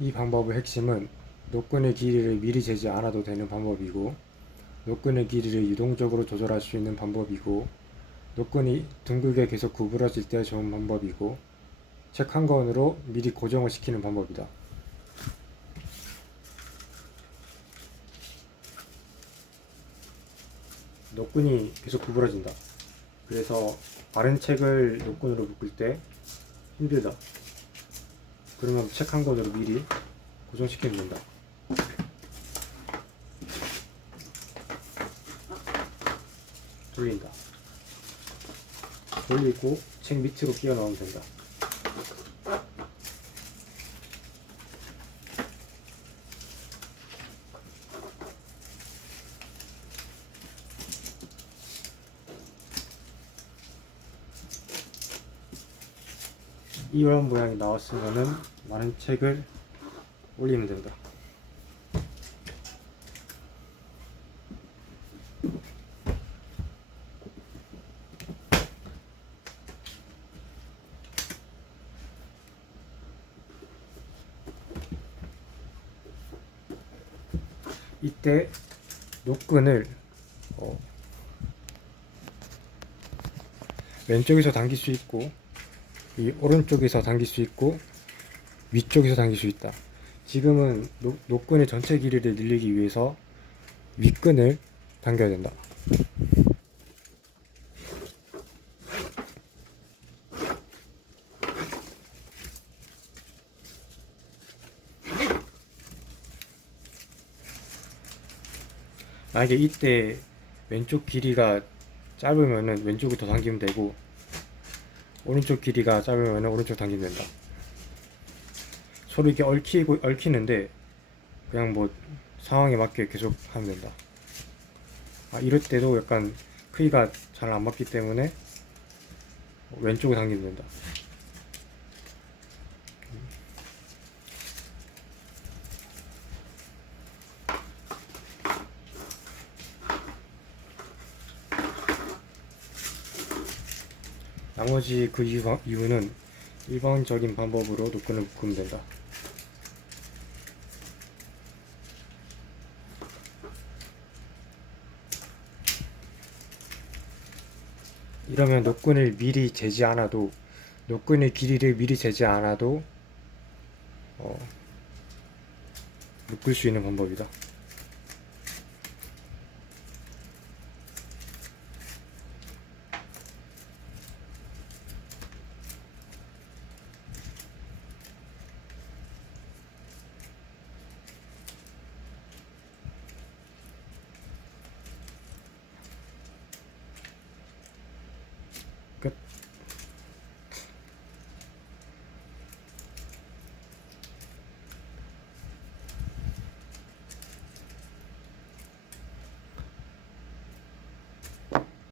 이 방법의 핵심은 노끈의 길이를 미리 재지 않아도 되는 방법이고 노끈의 길이를 유동적으로 조절할 수 있는 방법이고 노끈이 둥글게 계속 구부러질 때 좋은 방법이고 책 한 권으로 미리 고정을 시키는 방법이다. 노끈이 계속 구부러진다. 그래서 바른 책을 노끈으로 묶을 때 힘들다. 그러면 책 한 권으로 미리 고정시키면 된다. 돌린다. 돌리고 책 밑으로 끼워 넣으면 된다. 이런 모양이 나왔으면은 많은 책을 올리면 된다. 이때 노끈을 어, 왼쪽에서 당길 수 있고 이 오른쪽에서 당길 수 있고 위쪽에서 당길 수 있다. 지금은 노, 노끈의 전체 길이를 늘리기 위해서 윗끈을 당겨야 된다. 만약에 이때 왼쪽 길이가 짧으면은 왼쪽을 더 당기면 되고 오른쪽 길이가 짧으면 오른쪽 당기면 된다. 서로 이렇게 얽히고 얽히는데 그냥 뭐 상황에 맞게 계속 하면 된다. 아, 이럴 때도 약간 크기가 잘 안 맞기 때문에 왼쪽을 당기면 된다. 나머지 그 이유, 이유는 일반적인 방법으로 노끈을 묶으면 된다. 이러면 노끈을 미리 재지 않아도 노끈의 길이를 미리 재지 않아도 어, 묶을 수 있는 방법이다.